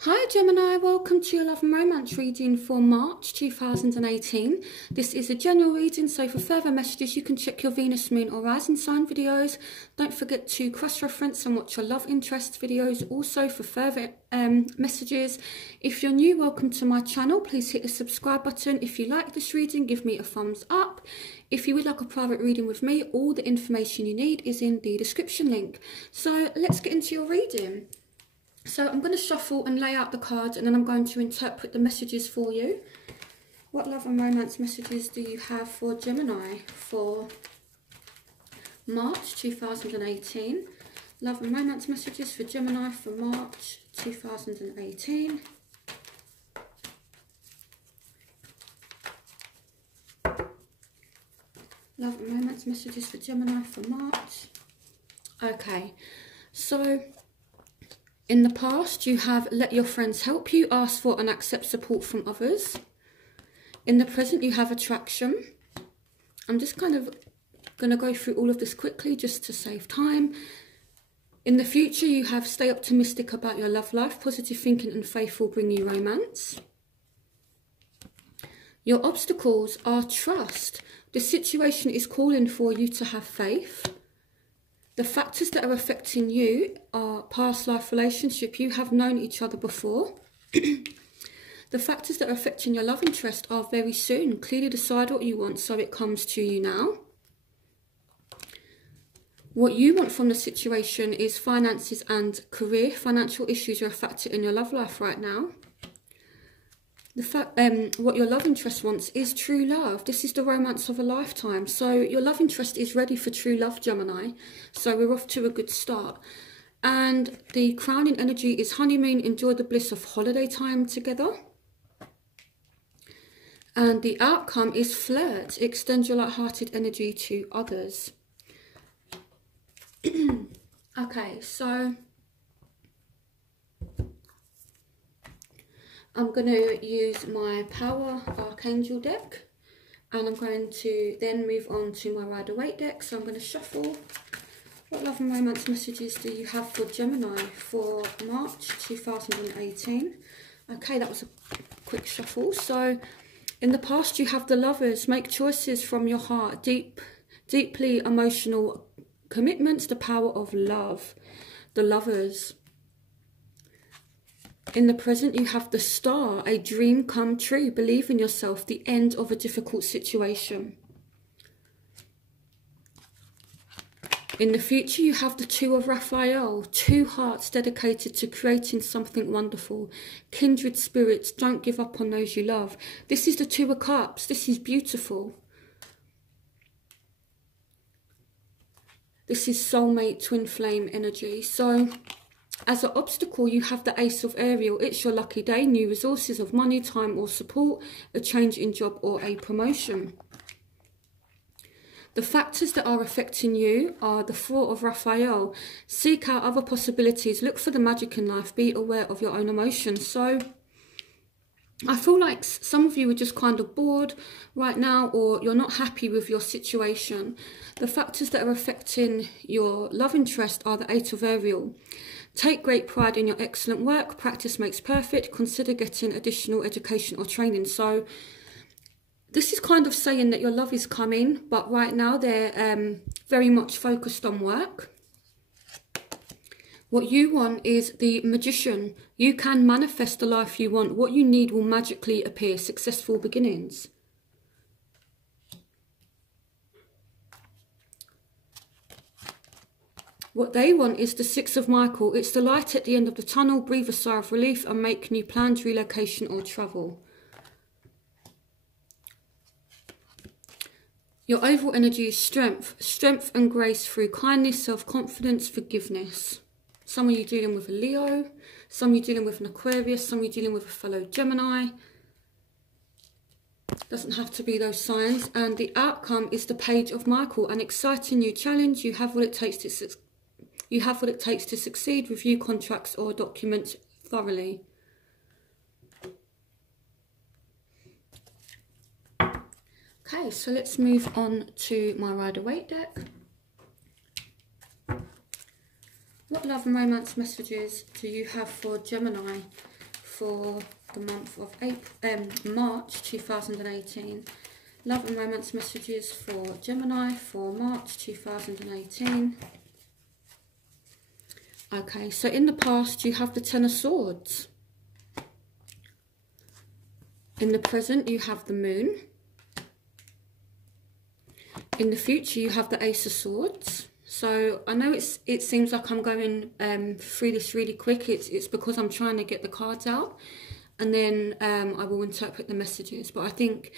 Hi Gemini, welcome to your love and romance reading for March 2018. This is a general reading, so for further messages you can check your Venus, Moon or Rising sign videos. Don't forget to cross-reference and watch your love interest videos also for further messages. If you're new, welcome to my channel. Please hit the subscribe button. If you like this reading, give me a thumbs up. If you would like a private reading with me, all the information you need is in the description link. So let's get into your reading. So I'm going to shuffle and lay out the cards, and then I'm going to interpret the messages for you. What love and romance messages do you have for Gemini for March 2018? Love and romance messages for Gemini for March 2018. Love and romance messages for Gemini for March. Okay, so in the past, you have let your friends help you, ask for and accept support from others. In the present, you have attraction. I'm just kind of going to go through all of this quickly just to save time. In the future, you have stay optimistic about your love life. Positive thinking and faith will bring you romance. Your obstacles are trust. The situation is calling for you to have faith. The factors that are affecting you are past life relationship. You have known each other before. The factors that are affecting your love interest are very soon. Clearly decide what you want so it comes to you now. What you want from the situation is finances and career. Financial issues are a factor in your love life right now. What your love interest wants is true love. This is the romance of a lifetime. So your love interest is ready for true love, Gemini. So we're off to a good start. And the crowning energy is honeymoon. Enjoy the bliss of holiday time together. And the outcome is flirt. Extend your light-hearted energy to others. Okay, so I'm going to use my Power Archangel deck, and I'm going to then move on to my Rider-Waite deck. So I'm going to shuffle. What love and romance messages do you have for Gemini for March 2018? Okay, that was a quick shuffle. So in the past, you have the Lovers. Make choices from your heart. Deeply emotional commitments, the power of love. The Lovers. In the present, you have the Star, a dream come true. Believe in yourself, the end of a difficult situation. In the future, you have the Two of Raphael, two hearts dedicated to creating something wonderful. Kindred spirits, don't give up on those you love. This is the Two of Cups. This is beautiful. This is soulmate twin flame energy. So as an obstacle, you have the Ace of Ariel. It's your lucky day. New resources of money, time or support. A change in job or a promotion. The factors that are affecting you are the Four of Raphael. Seek out other possibilities. Look for the magic in life. Be aware of your own emotions. So I feel like some of you are just kind of bored right now, or you're not happy with your situation. The factors that are affecting your love interest are the Eight of Ariel. Take great pride in your excellent work. Practice makes perfect. Consider getting additional education or training. So this is kind of saying that your love is coming, but right now they're very much focused on work. What you want is the Magician. You can manifest the life you want. What you need will magically appear. Successful beginnings. What they want is the Six of Michael. It's the light at the end of the tunnel. Breathe a sigh of relief and make new plans, relocation or travel. Your overall energy is strength. Strength and grace through kindness, self-confidence, forgiveness. Some of you dealing with a Leo. Some of you dealing with an Aquarius. Some of you dealing with a fellow Gemini. Doesn't have to be those signs. And the outcome is the Page of Michael. An exciting new challenge. You have what it takes to succeed. You have what it takes to succeed. Review contracts or documents thoroughly. Okay, so let's move on to my Rider-Waite deck. What love and romance messages do you have for Gemini for the month of March 2018. Love and romance messages for Gemini for March 2018. Okay, so in the past you have the Ten of Swords. In the present you have the Moon. In the future you have the Ace of Swords. So I know it seems like I'm going through this really quick. It's because I'm trying to get the cards out, and then I will interpret the messages. But I think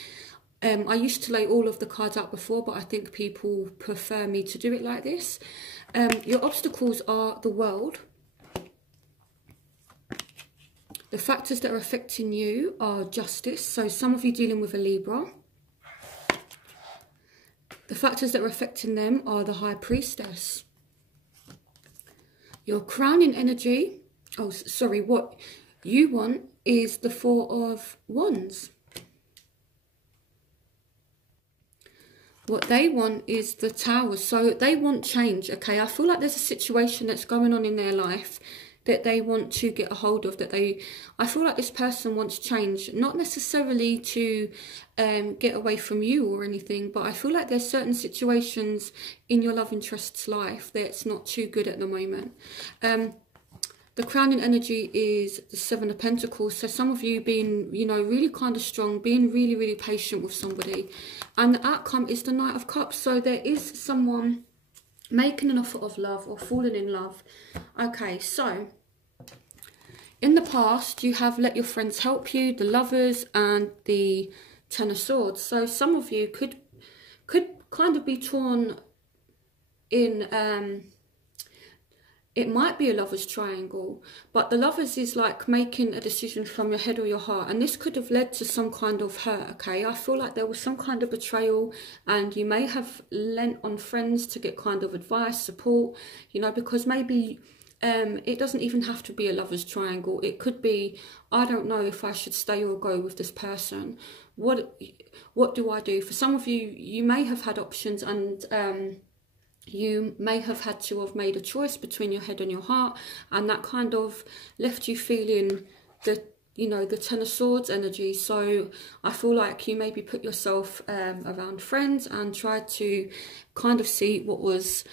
I used to lay all of the cards out before, but I think people prefer me to do it like this. Your obstacles are the world. The factors that are affecting you are justice. So some of you dealing with a Libra. The factors that are affecting them are the High Priestess. Your crowning energy, oh sorry, what you want is the Four of Wands. What they want is the Tower. So they want change, okay? I feel like there's a situation that's going on in their life that they want to get a hold of, I feel like this person wants change, not necessarily to get away from you or anything, but I feel like there's certain situations in your love interest's life that's not too good at the moment. The crowning energy is the Seven of Pentacles, so some of you being, you know, really kind of strong, being really, really patient with somebody, and the outcome is the Knight of Cups. So there is someone making an offer of love or falling in love. Okay, so in the past, you have let your friends help you, the Lovers and the Ten of Swords. So some of you could kind of be torn in, it might be a Lovers triangle, but the Lovers is like making a decision from your head or your heart, and this could have led to some kind of hurt, okay? I feel like there was some kind of betrayal, and you may have lent on friends to get kind of advice, support, you know, because maybe it doesn't even have to be a Lovers triangle. It could be, I don't know if I should stay or go with this person. What do I do? For some of you, you may have had options, and you may have had to have made a choice between your head and your heart, and that kind of left you feeling the, you know, the Ten of Swords energy. So I feel like you maybe put yourself around friends and tried to kind of see what was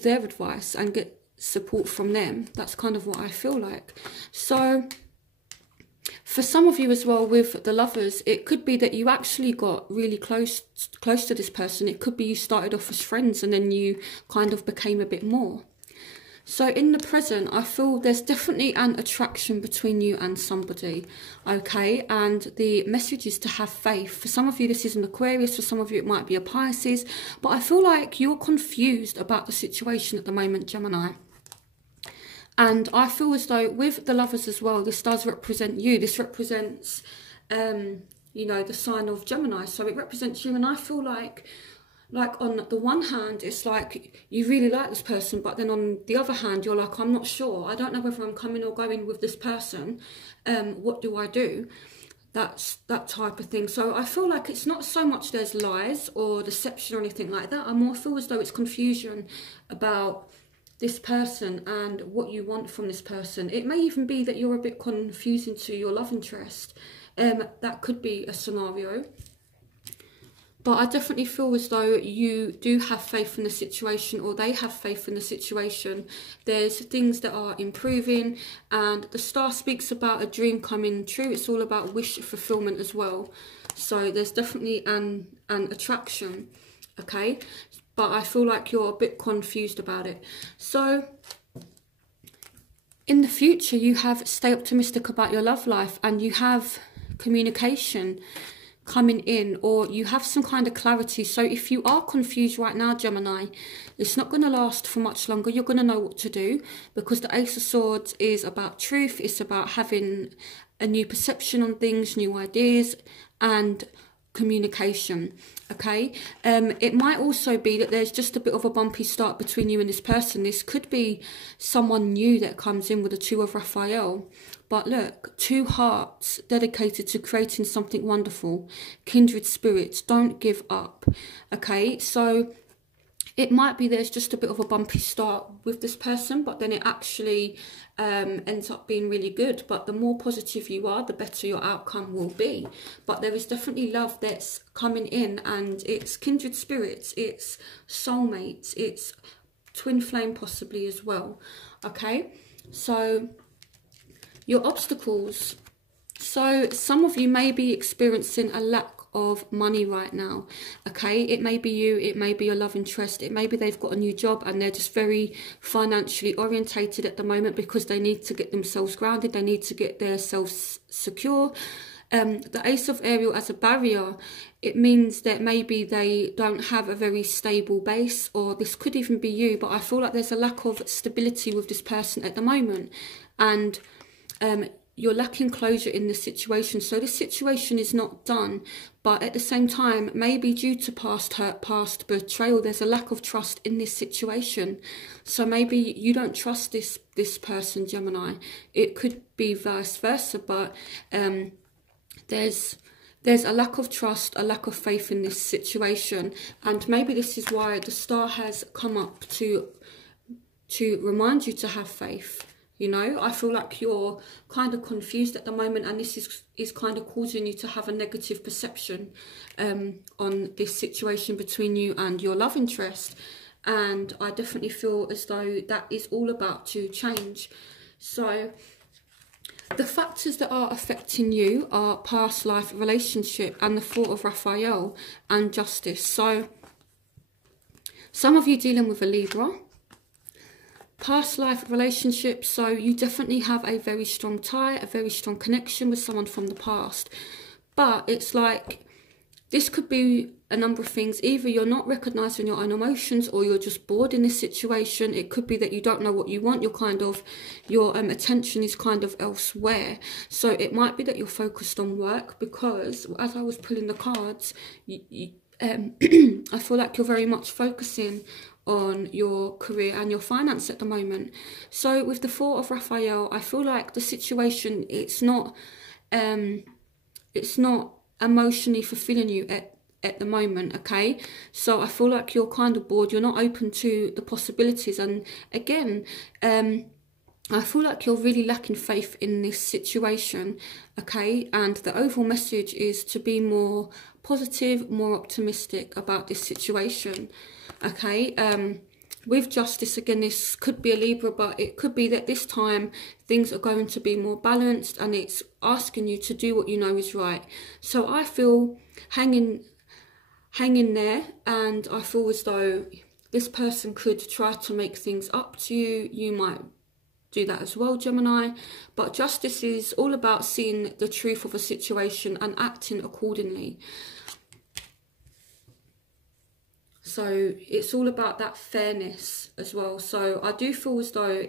their advice and get support from them. That's kind of what I feel like. So for some of you as well with the Lovers, it could be that you actually got really close to this person. It could be you started off as friends and then you kind of became a bit more. So in the present, I feel there's definitely an attraction between you and somebody, okay? And the message is to have faith. For some of you, this is an Aquarius. For some of you, it might be a Pisces. But I feel like you're confused about the situation at the moment, Gemini. And I feel as though with the Lovers as well, this does represent you. This represents, you know, the sign of Gemini. So it represents you. And I feel like on the one hand, it's like you really like this person, but then on the other hand, you're like, I'm not sure. I don't know whether I'm coming or going with this person. What do I do? That's that type of thing. So I feel like it's not so much there's lies or deception or anything like that. I more feel as though it's confusion about this person and what you want from this person. It may even be that you're a bit confusing to your love interest. That could be a scenario. But I definitely feel as though you do have faith in the situation, or they have faith in the situation. There's things that are improving, and the star speaks about a dream coming true. It's all about wish fulfillment as well. So there's definitely an attraction, okay? But I feel like you're a bit confused about it. So in the future, you have stay optimistic about your love life, and you have communication coming in, or you have some kind of clarity. So if you are confused right now, Gemini, it's not going to last for much longer. You're going to know what to do, because the Ace of Swords is about truth. It's about having a new perception on things, new ideas, and communication, okay? It might also be that there's just a bit of a bumpy start between you and this person. This could be someone new that comes in with the Two of Raphael. But look, two hearts dedicated to creating something wonderful. Kindred spirits, don't give up, okay? So it might be there's just a bit of a bumpy start with this person, but then it actually ends up being really good. But the more positive you are, the better your outcome will be. But there is definitely love that's coming in, and it's kindred spirits, it's soulmates, it's twin flame possibly as well. Okay, so your obstacles. So some of you may be experiencing a lack of money right now. Okay, it may be you, it may be your love interest, it may be they've got a new job and they're just very financially orientated at the moment because they need to get themselves grounded, they need to get themselves secure. The Ace of Ariel as a barrier, it means that maybe they don't have a very stable base, or this could even be you, but I feel like there's a lack of stability with this person at the moment, and you're lacking closure in this situation. So this situation is not done, but at the same time, maybe due to past hurt, past betrayal, there's a lack of trust in this situation. So maybe you don't trust this person, Gemini. It could be vice versa, but there's a lack of trust, a lack of faith in this situation, and maybe this is why the star has come up to remind you to have faith. You know, I feel like you're kind of confused at the moment, and this is kind of causing you to have a negative perception on this situation between you and your love interest. And I definitely feel as though that is all about to change. So the factors that are affecting you are past life relationship and the Four of Raphael and Justice. So some of you dealing with a Libra. Past life relationship, so you definitely have a very strong tie, a very strong connection with someone from the past. But it's like, this could be a number of things. Either you're not recognising your own emotions, or you're just bored in this situation. It could be that you don't know what you want. Your attention is kind of elsewhere. So it might be that you're focused on work, because as I was pulling the cards, I feel like you're very much focusing on your career and your finance at the moment. So with the Four of Raphael, I feel like the situation, it's not emotionally fulfilling you at the moment. Okay, so I feel like you're kind of bored, you're not open to the possibilities, and again, I feel like you're really lacking faith in this situation. Okay, and the overall message is to be more positive, more optimistic about this situation. Okay, with Justice, again, this could be a Libra, but it could be that this time things are going to be more balanced, and it's asking you to do what you know is right. So I feel hang in there, and I feel as though this person could try to make things up to you. You might do that as well, Gemini. But Justice is all about seeing the truth of a situation and acting accordingly. So it's all about that fairness as well. So I do feel as though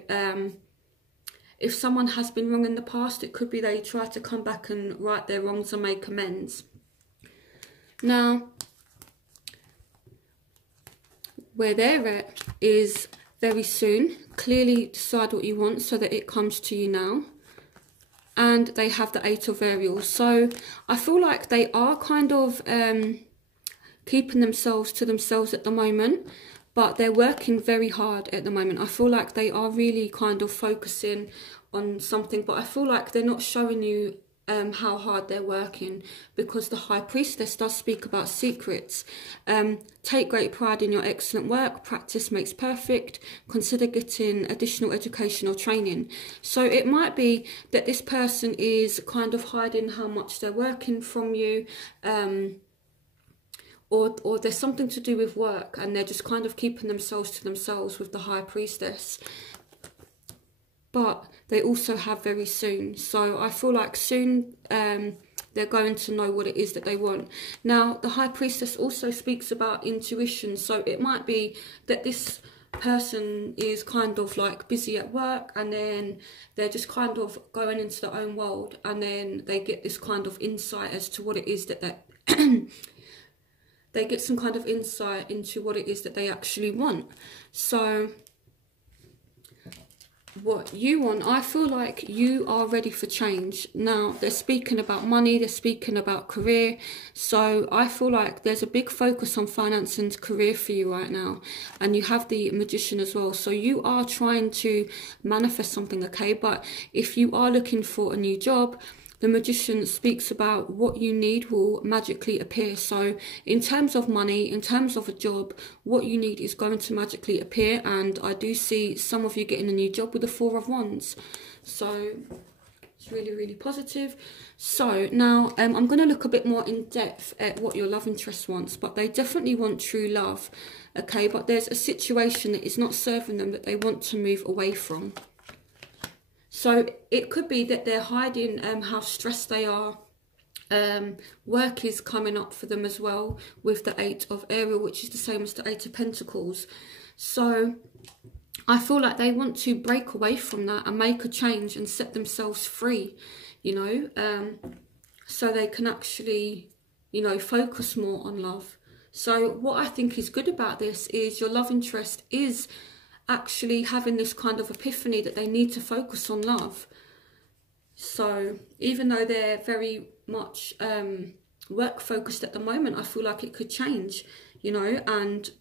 if someone has been wrong in the past, it could be they try to come back and right their wrongs and make amends. Now, where they're at is very soon. Clearly decide what you want so that it comes to you now. And they have the Eight of Ariel. So I feel like they are kind of keeping themselves to themselves at the moment, but they're working very hard at the moment. I feel like they are really kind of focusing on something, but I feel like they're not showing you how hard they're working, because the High Priestess does speak about secrets. Take great pride in your excellent work. Practice makes perfect. Consider getting additional educational training. So it might be that this person is kind of hiding how much they're working from you, or there's something to do with work, and they're just kind of keeping themselves to themselves with the High Priestess. But they also have very soon. So I feel like soon they're going to know what it is that they want. Now, the High Priestess also speaks about intuition. So it might be that this person is kind of like busy at work, and then they're just kind of going into their own world, and then they get this kind of insight as to what it is that they get some kind of insight into what it is that they actually want. So what you want, I feel like you are ready for change. Now, they're speaking about money, they're speaking about career. So I feel like there's a big focus on finance and career for you right now. And you have the Magician as well. So you are trying to manifest something, okay? But if you are looking for a new job, the Magician speaks about what you need will magically appear. So in terms of money, in terms of a job, what you need is going to magically appear. And I do see some of you getting a new job with the Four of Wands. So it's really, really positive. So now I'm going to look a bit more in depth at what your love interest wants. But they definitely want true love. Okay, but there's a situation that is not serving them that they want to move away from. So it could be that they're hiding how stressed they are. Work is coming up for them as well with the 8 of Ariel, which is the same as the 8 of Pentacles. So I feel like they want to break away from that and make a change and set themselves free, you know, so they can actually, you know, focus more on love. So what I think is good about this is your love interest is actually having this kind of epiphany that they need to focus on love. So even though they're very much work focused at the moment, I feel like it could change, you know, and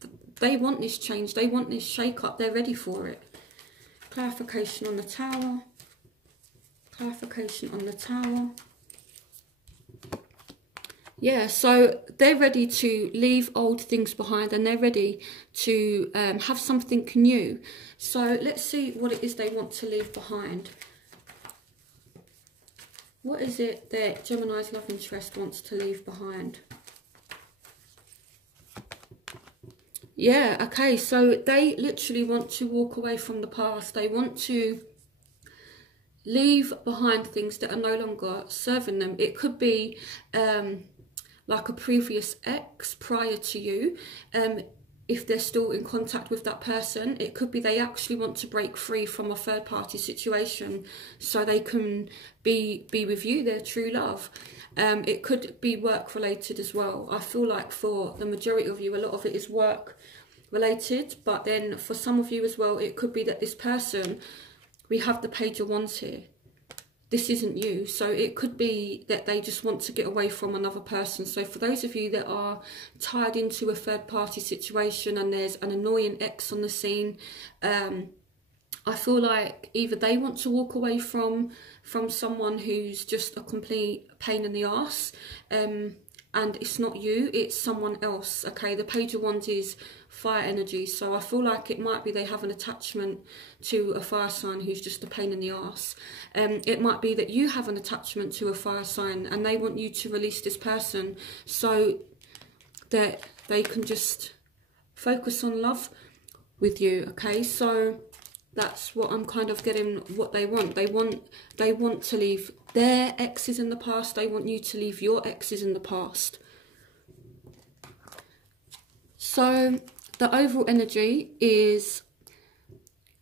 they want this change, they want this shake up, they're ready for it. Clarification on the Tower, clarification on the Tower. Yeah, so they're ready to leave old things behind and they're ready to have something new. So let's see what it is they want to leave behind. What is it that Gemini's love interest wants to leave behind? Yeah, okay, so they literally want to walk away from the past. They want to leave behind things that are no longer serving them. It could be like a previous ex prior to you, if they're still in contact with that person. It could be they actually want to break free from a third party situation so they can be with you, their true love. It could be work related as well. I feel like for the majority of you, a lot of it is work related, but then for some of you as well, it could be that this person, we have the Page of Wands here. This isn't you. So it could be that they just want to get away from another person. So for those of you that are tied into a third party situation and there's an annoying ex on the scene, I feel like either they want to walk away from someone who's just a complete pain in the arse, and it's not you, it's someone else. Okay, the Page of Wands is fire energy, so I feel like it might be they have an attachment to a fire sign who's just a pain in the arse. It might be that you have an attachment to a fire sign and they want you to release this person so that they can just focus on love with you. Okay, so that's what I'm kind of getting, what they want. They want to leave their exes in the past. They want you to leave your exes in the past. So the overall energy is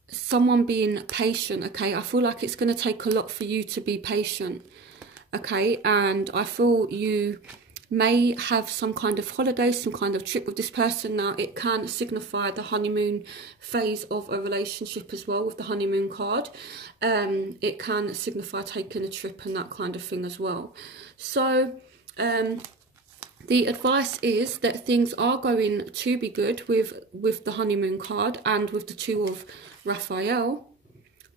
someone being patient, okay? I feel like it's going to take a lot for you to be patient, okay? And I feel you may have some kind of holiday, some kind of trip with this person. Now, it can signify the honeymoon phase of a relationship as well with the honeymoon card. It can signify taking a trip and that kind of thing as well. So, the advice is that things are going to be good with the honeymoon card and with the Two of Raphael,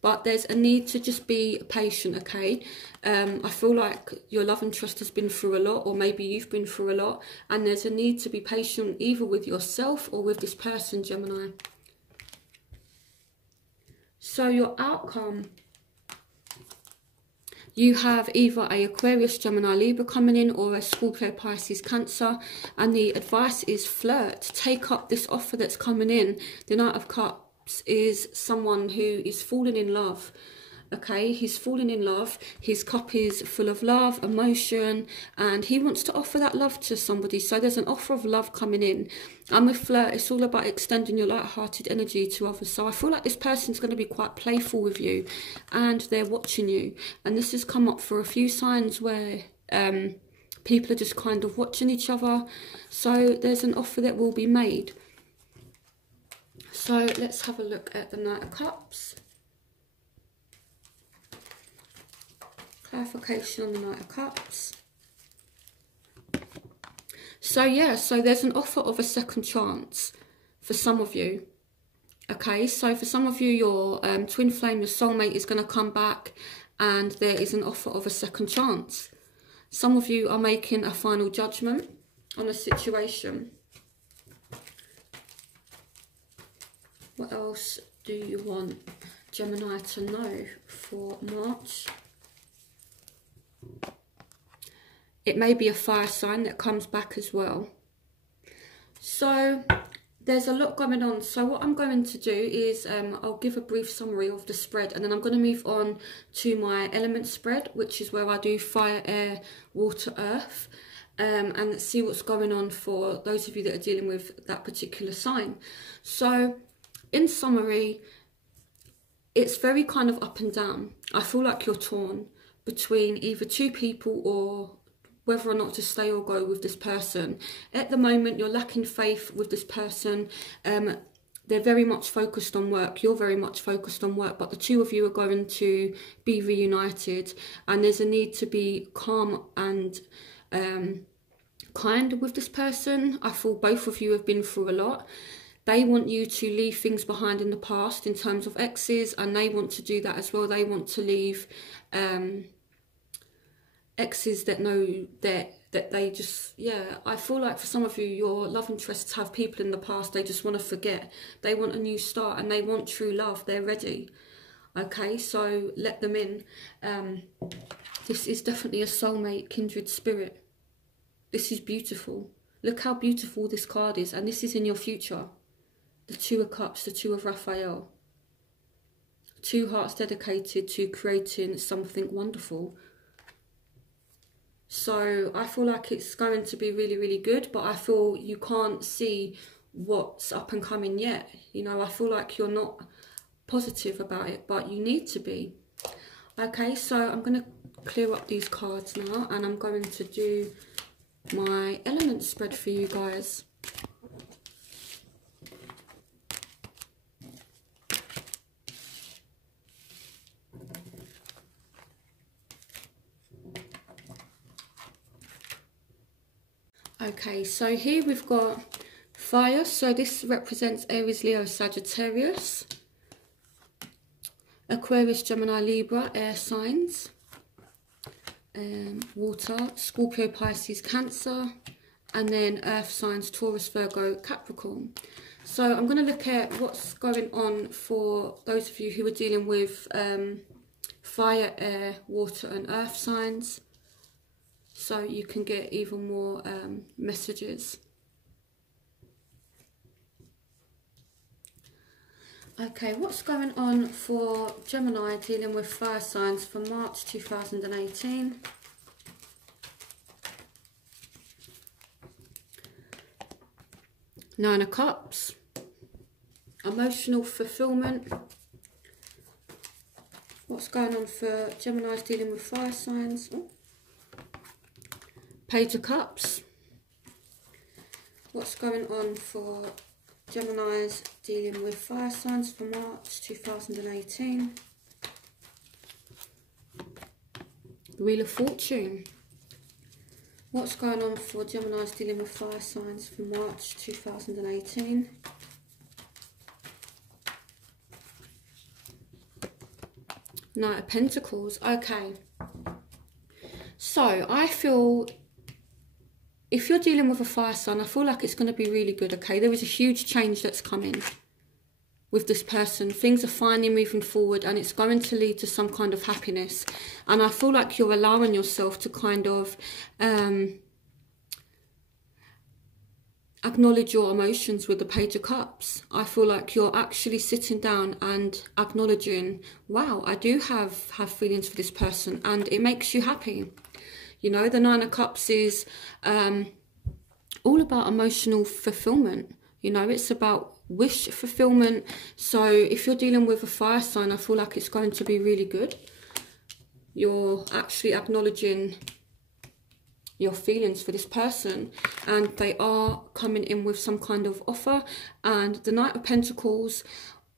but there's a need to just be patient, okay? I feel like your love interest has been through a lot, or maybe you've been through a lot, and there's a need to be patient either with yourself or with this person, Gemini. So your outcome, you have either a Aquarius, Gemini, Libra coming in, or a Scorpio, Pisces, Cancer. And the advice is flirt. Take up this offer that's coming in. The Knight of Cups is someone who is falling in love. Okay, he's falling in love. His cup is full of love, emotion, and he wants to offer that love to somebody. So there's an offer of love coming in. And with flirt, it's all about extending your light-hearted energy to others. So I feel like this person's going to be quite playful with you, and they're watching you. And this has come up for a few signs where people are just kind of watching each other. So there's an offer that will be made. So let's have a look at the Knight of Cups. clarification on the Knight of Cups. So yeah, so there's an offer of a second chance for some of you. Okay, so for some of you, your twin flame, your soulmate is going to come back and there is an offer of a second chance. Some of you are making a final judgment on a situation. What else do you want Gemini to know for March? It may be a fire sign that comes back as well. So there's a lot going on. So what I'm going to do is I'll give a brief summary of the spread, and then I'm going to move on to my element spread, which is where I do fire, air, water, earth, and see what's going on for those of you that are dealing with that particular sign. So in summary, it's very kind of up and down. I feel like you're torn between either two people or whether or not to stay or go with this person. At the moment, you're lacking faith with this person. They're very much focused on work. You're very much focused on work, but the two of you are going to be reunited, and there's a need to be calm and kind with this person. I feel both of you have been through a lot. They want you to leave things behind in the past in terms of exes, and they want to do that as well. They want to leave exes that know that they just, yeah, I feel like for some of you, your love interests have people in the past they just want to forget. They want a new start and they want true love. They're ready. Okay, so let them in. This is definitely a soulmate, kindred spirit. This is beautiful. Look how beautiful this card is, and this is in your future. The Two of Cups, the Two of Raphael. Two hearts dedicated to creating something wonderful. So I feel like it's going to be really, really good, but I feel you can't see what's up and coming yet. You know, I feel like you're not positive about it, but you need to be. Okay, so I'm going to clear up these cards now, and I'm going to do my element spread for you guys. Okay, so here we've got fire, so this represents Aries, Leo, Sagittarius, Aquarius, Gemini, Libra, air signs, water, Scorpio, Pisces, Cancer, and then earth signs, Taurus, Virgo, Capricorn. So I'm going to look at what's going on for those of you who are dealing with fire, air, water and earth signs, so you can get even more messages. Okay, what's going on for Gemini dealing with fire signs for March 2018? Nine of Cups, emotional fulfillment. What's going on for Gemini dealing with fire signs? Oh. Page of Cups. What's going on for Gemini's dealing with fire signs for March 2018? Wheel of Fortune. What's going on for Gemini's dealing with fire signs for March 2018? Knight of Pentacles. Okay. So I feel if you're dealing with a fire sign, I feel like it's going to be really good, okay? There is a huge change that's coming with this person. Things are finally moving forward and it's going to lead to some kind of happiness. And I feel like you're allowing yourself to kind of acknowledge your emotions with the Page of Cups. I feel like you're actually sitting down and acknowledging, wow, I do have feelings for this person, and it makes you happy. You know, the Nine of Cups is all about emotional fulfillment. You know, it's about wish fulfillment. So if you're dealing with a fire sign, I feel like it's going to be really good. You're actually acknowledging your feelings for this person, and they are coming in with some kind of offer. And the Knight of Pentacles,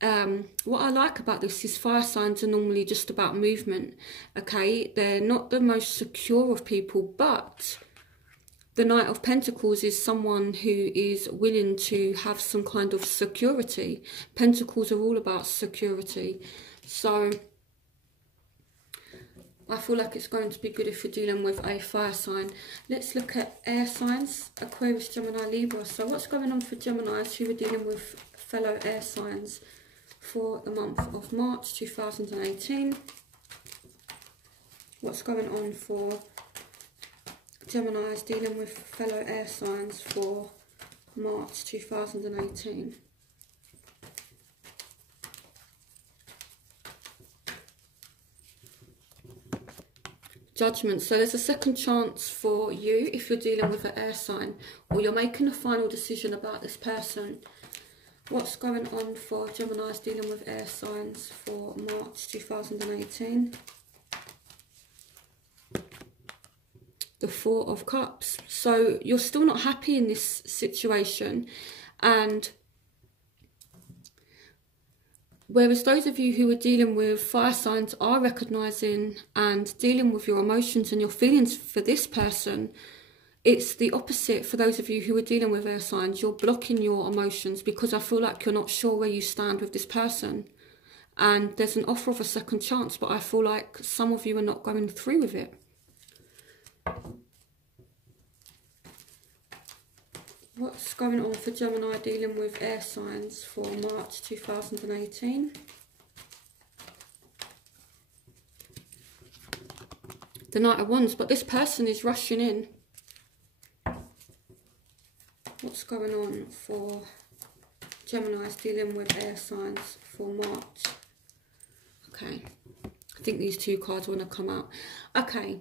what I like about this is fire signs are normally just about movement, okay? They're not the most secure of people, but the Knight of Pentacles is someone who is willing to have some kind of security. Pentacles are all about security. So I feel like it's going to be good if you're dealing with a fire sign. Let's look at air signs, Aquarius, Gemini, Libra. So what's going on for Geminis who are dealing with fellow air signs for the month of March 2018? What's going on for Geminis dealing with fellow air signs for March 2018? Judgment. So there's a second chance for you if you're dealing with an air sign, or you're making a final decision about this person. What's going on for Geminis dealing with air signs for March 2018? The Four of Cups. So you're still not happy in this situation, and whereas those of you who are dealing with fire signs are recognising and dealing with your emotions and your feelings for this person, it's the opposite for those of you who are dealing with air signs. You're blocking your emotions because I feel like you're not sure where you stand with this person. And there's an offer of a second chance, but I feel like some of you are not going through with it. What's going on for Gemini dealing with air signs for March 2018? The Knight of Wands, but this person is rushing in. What's going on for Geminis dealing with air signs for March? Okay, I think these two cards want to come out. Okay.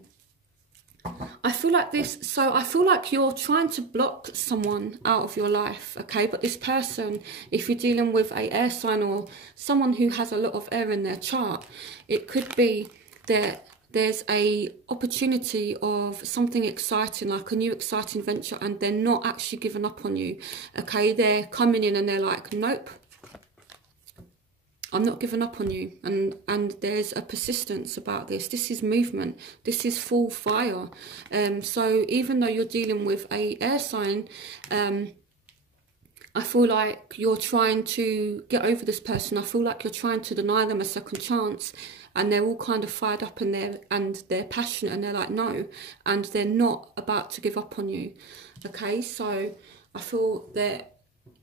I feel like this, so I feel like you're trying to block someone out of your life, okay? But this person, if you're dealing with a air sign or someone who has a lot of air in their chart, it could be that there's a opportunity of something exciting, like a new exciting venture, and they're not actually giving up on you, okay? They're coming in and they're like, nope, I'm not giving up on you, and there's a persistence about this. This is movement. This is full fire. So even though you're dealing with a air sign, I feel like you're trying to get over this person. I feel like you're trying to deny them a second chance, and they're all kind of fired up and they're passionate and they're like no, and they're not about to give up on you. Okay, so I feel that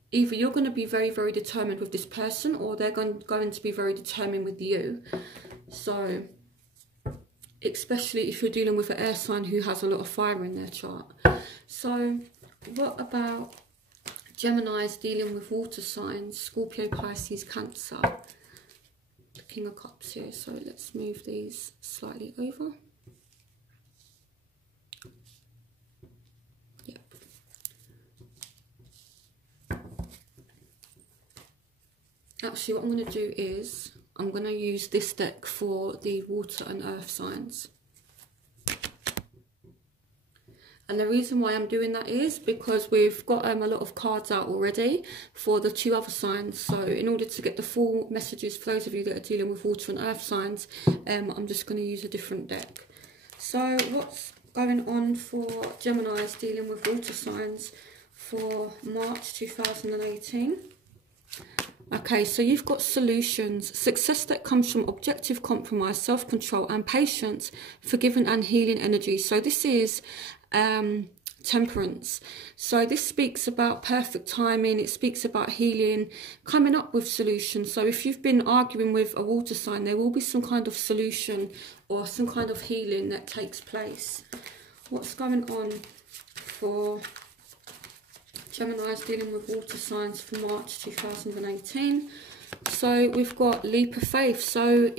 either you're going to be very, very determined with this person, or they're going to be very determined with you. So, especially if you're dealing with an air sign who has a lot of fire in their chart. So, what about Geminis dealing with water signs? Scorpio, Pisces, Cancer. The King of Cups here. So, let's move these slightly over. Actually, what I'm going to do is I'm going to use this deck for the water and earth signs. And the reason why I'm doing that is because we've got a lot of cards out already for the two other signs. So in order to get the full messages for those of you that are dealing with water and earth signs, I'm just going to use a different deck. So what's going on for Geminis dealing with water signs for March 2018? Okay, so you've got solutions, success that comes from objective compromise, self-control and patience, forgiving and healing energy. So this is temperance. So this speaks about perfect timing. It speaks about healing, coming up with solutions. So if you've been arguing with a water sign, there will be some kind of solution or some kind of healing that takes place. What's going on for Geminis dealing with water signs for March 2018? So we've got leap of faith. So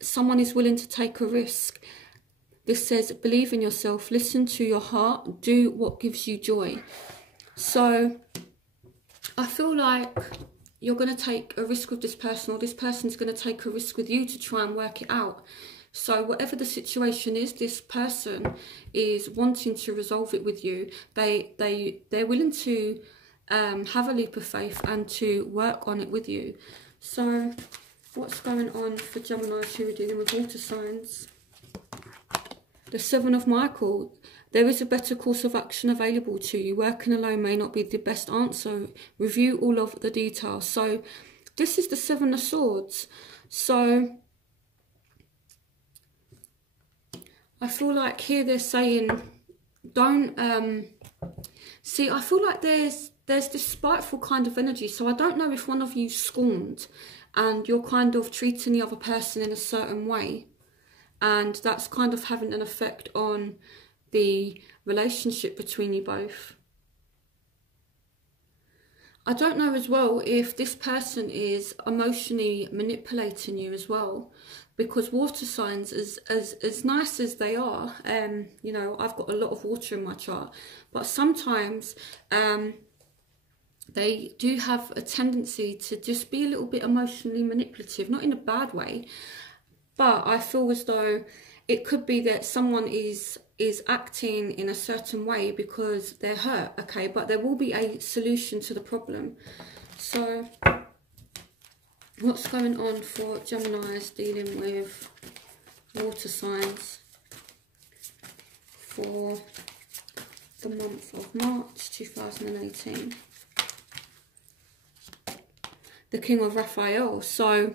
someone is willing to take a risk. This says believe in yourself, listen to your heart, do what gives you joy. So I feel like you're going to take a risk with this person, or this person's going to take a risk with you to try and work it out. So whatever the situation is, this person is wanting to resolve it with you. They're willing to have a leap of faith and to work on it with you. So what's going on for Geminis who are dealing with water signs? The Seven of Michael. There is a better course of action available to you. Working alone may not be the best answer. Review all of the details. So this is the Seven of Swords. So I feel like here they're saying, don't, see, I feel like there's this spiteful kind of energy. So I don't know if one of you scorned and you're kind of treating the other person in a certain way. And that's kind of having an effect on the relationship between you both. I don't know as well if this person is emotionally manipulating you as well, because water signs, as nice as they are, you know, I've got a lot of water in my chart, but sometimes they do have a tendency to just be a little bit emotionally manipulative, not in a bad way, but I feel as though it could be that someone is acting in a certain way because they're hurt, okay? But there will be a solution to the problem. So what's going on for Geminis dealing with water signs for the month of March 2018? The King of Raphael. So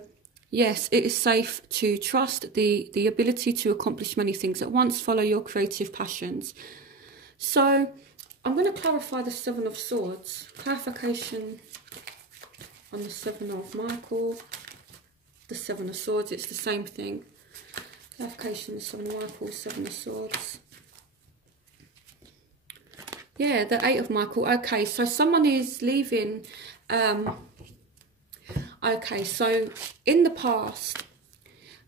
yes, it is safe to trust the ability to accomplish many things at once. Follow your creative passions. So I'm going to clarify the Seven of Swords. Clarification on the Seven of Michael. The Seven of Swords, it's the same thing. Clarification, the Seven of Michael, Seven of Swords. Yeah, the Eight of Michael. Okay, so someone is leaving. Okay, so in the past,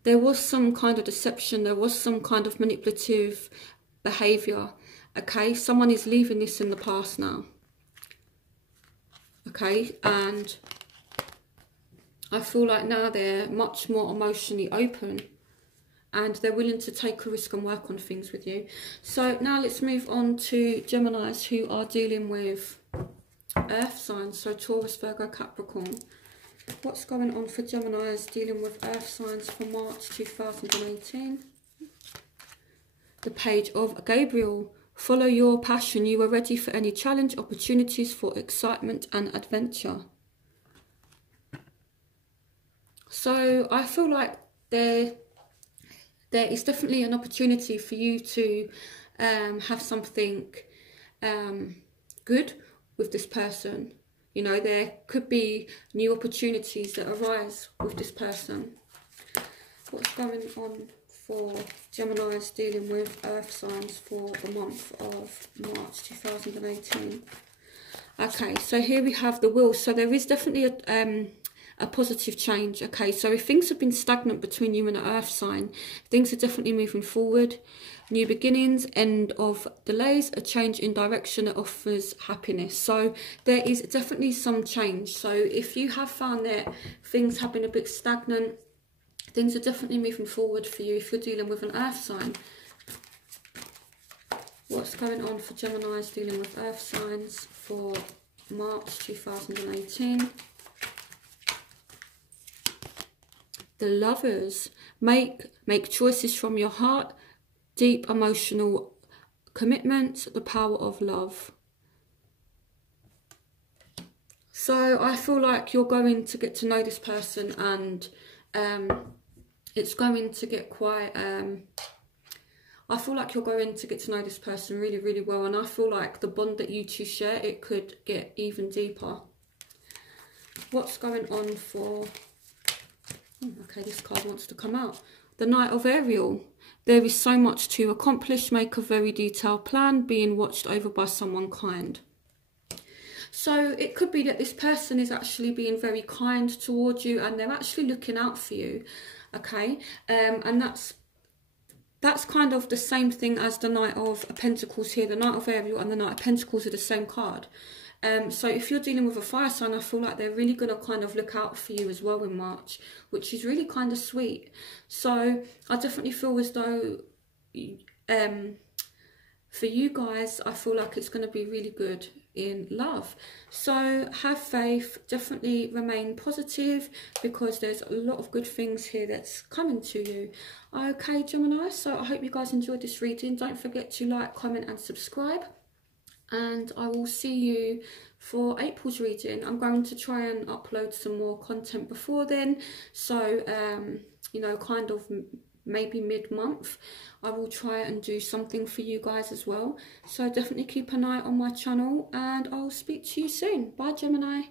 there was some kind of deception, there was some kind of manipulative behaviour, okay? Someone is leaving this in the past now, okay? And I feel like now they're much more emotionally open and they're willing to take a risk and work on things with you. So now let's move on to Geminis who are dealing with earth signs, so Taurus, Virgo, Capricorn. What's going on for Geminis dealing with earth signs for March 2018? The Page of Gabriel. Follow your passion. You are ready for any challenge, opportunities for excitement and adventure. So I feel like there is definitely an opportunity for you to have something good with this person. You know, there could be new opportunities that arise with this person. What's going on for Geminis dealing with earth signs for the month of March 2018? Okay, so here we have the Wheel. So there is definitely a positive change. Okay, so if things have been stagnant between you and an earth sign, things are definitely moving forward. New beginnings, end of delays, a change in direction that offers happiness. So there is definitely some change. So if you have found that things have been a bit stagnant, things are definitely moving forward for you if you're dealing with an earth sign. What's going on for Geminis dealing with earth signs for March 2018? The Lovers. Make choices from your heart. Deep emotional commitment, the power of love. So I feel like you're going to get to know this person and it's going to get quite, I feel like you're going to get to know this person really, really well, and I feel like the bond that you two share, it could get even deeper. What's going on for, okay, this card wants to come out. The Knight of Ariel. There is so much to accomplish. Make a very detailed plan, being watched over by someone kind. So it could be that this person is actually being very kind towards you and they're actually looking out for you, okay? And that's kind of the same thing as the Knight of Pentacles here. The Knight of Ariel and the Knight of Pentacles are the same card. So if you're dealing with a fire sign, I feel like they're really going to kind of look out for you as well in March, which is really kind of sweet. So I definitely feel as though for you guys, I feel like it's going to be really good. in love. So have faith, definitely remain positive, because there's a lot of good things here that's coming to you. Okay, Gemini, so I hope you guys enjoyed this reading. Don't forget to like, comment and subscribe, and I will see you for April's reading. I'm going to try and upload some more content before then, so you know, kind of maybe mid-month I will try and do something for you guys as well. So definitely keep an eye on my channel, and I'll speak to you soon. Bye, Gemini.